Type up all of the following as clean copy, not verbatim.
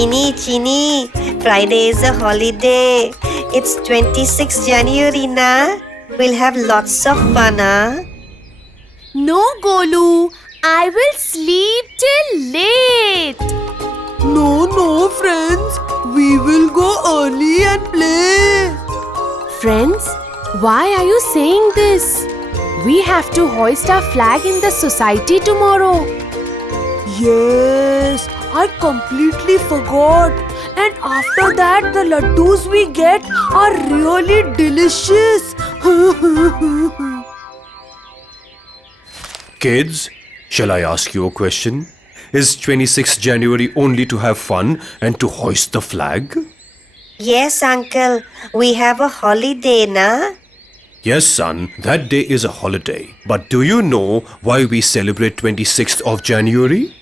Chini, Friday is a holiday. It's 26th January, na? We'll have lots of fun, huh? No, Golu. I will sleep till late. No, friends. We will go early and play. Friends, why are you saying this? We have to hoist our flag in the society tomorrow. Yes, I completely forgot. And after that, the laddus we get are really delicious. Kids, shall I ask you a question? Is 26th January only to have fun and to hoist the flag? Yes, uncle. We have a holiday, na? Yes, son, that day is a holiday. But do you know why we celebrate 26th of January?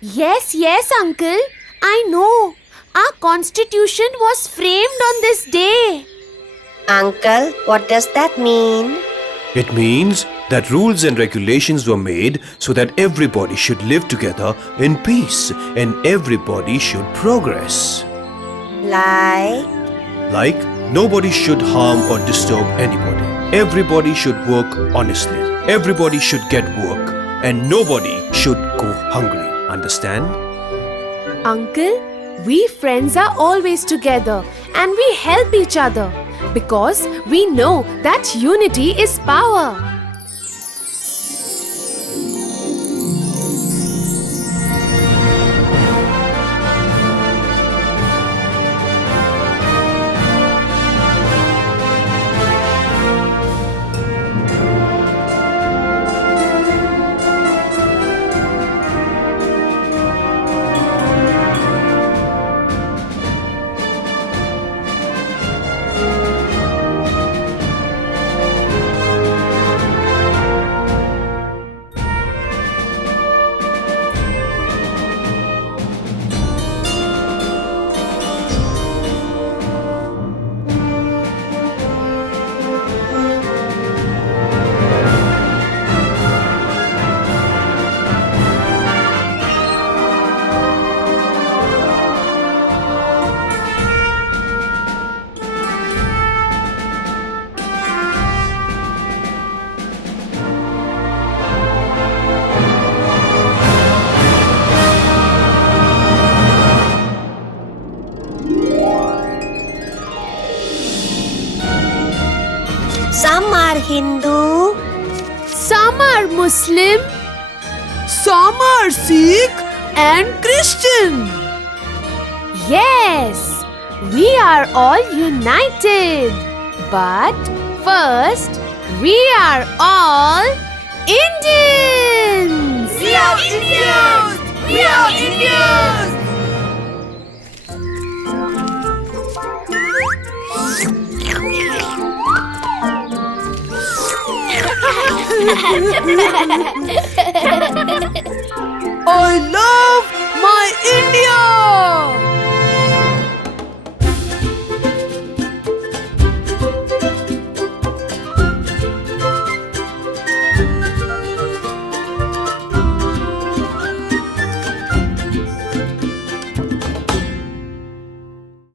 Yes, uncle. I know. Our constitution was framed on this day. Uncle, what does that mean? It means that rules and regulations were made so that everybody should live together in peace and everybody should progress. Like nobody should harm or disturb anybody. Everybody should work honestly. Everybody should get work. And nobody should go hungry. Understand? Uncle, we friends are always together and we help each other because we know that unity is power. Some are Hindu. Some are Muslim. Some are Sikh and Christian. Yes, we are all united. But first, we are all Indians. We are Indians! We are Indians! I love